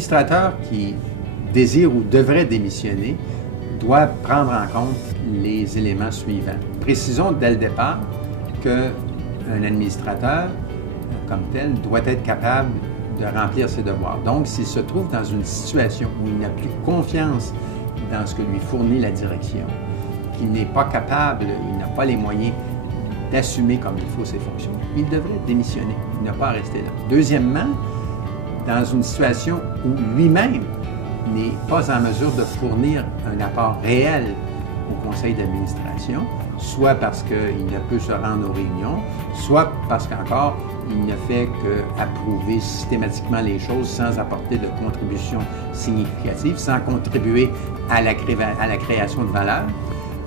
L'administrateur qui désire ou devrait démissionner doit prendre en compte les éléments suivants. Précisons dès le départ qu'un administrateur, comme tel, doit être capable de remplir ses devoirs. Donc, s'il se trouve dans une situation où il n'a plus confiance dans ce que lui fournit la direction, qu'il n'est pas capable, il n'a pas les moyens d'assumer comme il faut ses fonctions, il devrait démissionner, ne pas rester là. Deuxièmement, dans une situation où lui-même n'est pas en mesure de fournir un apport réel au conseil d'administration, soit parce qu'il ne peut se rendre aux réunions, soit parce qu'encore, il ne fait qu'approuver systématiquement les choses sans apporter de contribution significative, sans contribuer à la création de valeur.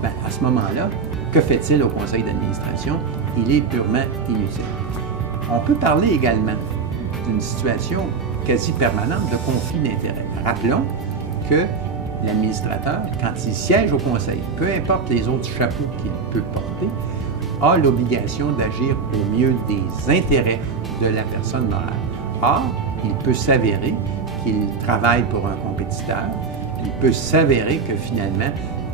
Bien, à ce moment-là, que fait-il au conseil d'administration? Il est purement inutile. On peut parler également d'une situation quasi permanente de conflit d'intérêts. Rappelons que l'administrateur, quand il siège au conseil, peu importe les autres chapeaux qu'il peut porter, a l'obligation d'agir au mieux des intérêts de la personne morale. Or, il peut s'avérer qu'il travaille pour un compétiteur, il peut s'avérer que finalement,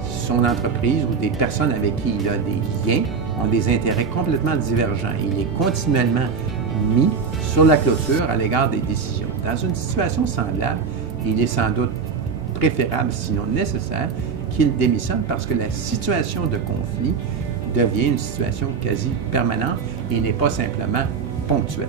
son entreprise ou des personnes avec qui il a des liens ont des intérêts complètement divergents. Il est continuellement mis sur la clôture à l'égard des décisions. Dans une situation semblable, il est sans doute préférable, sinon nécessaire, qu'il démissionne parce que la situation de conflit devient une situation quasi permanente et n'est pas simplement ponctuelle.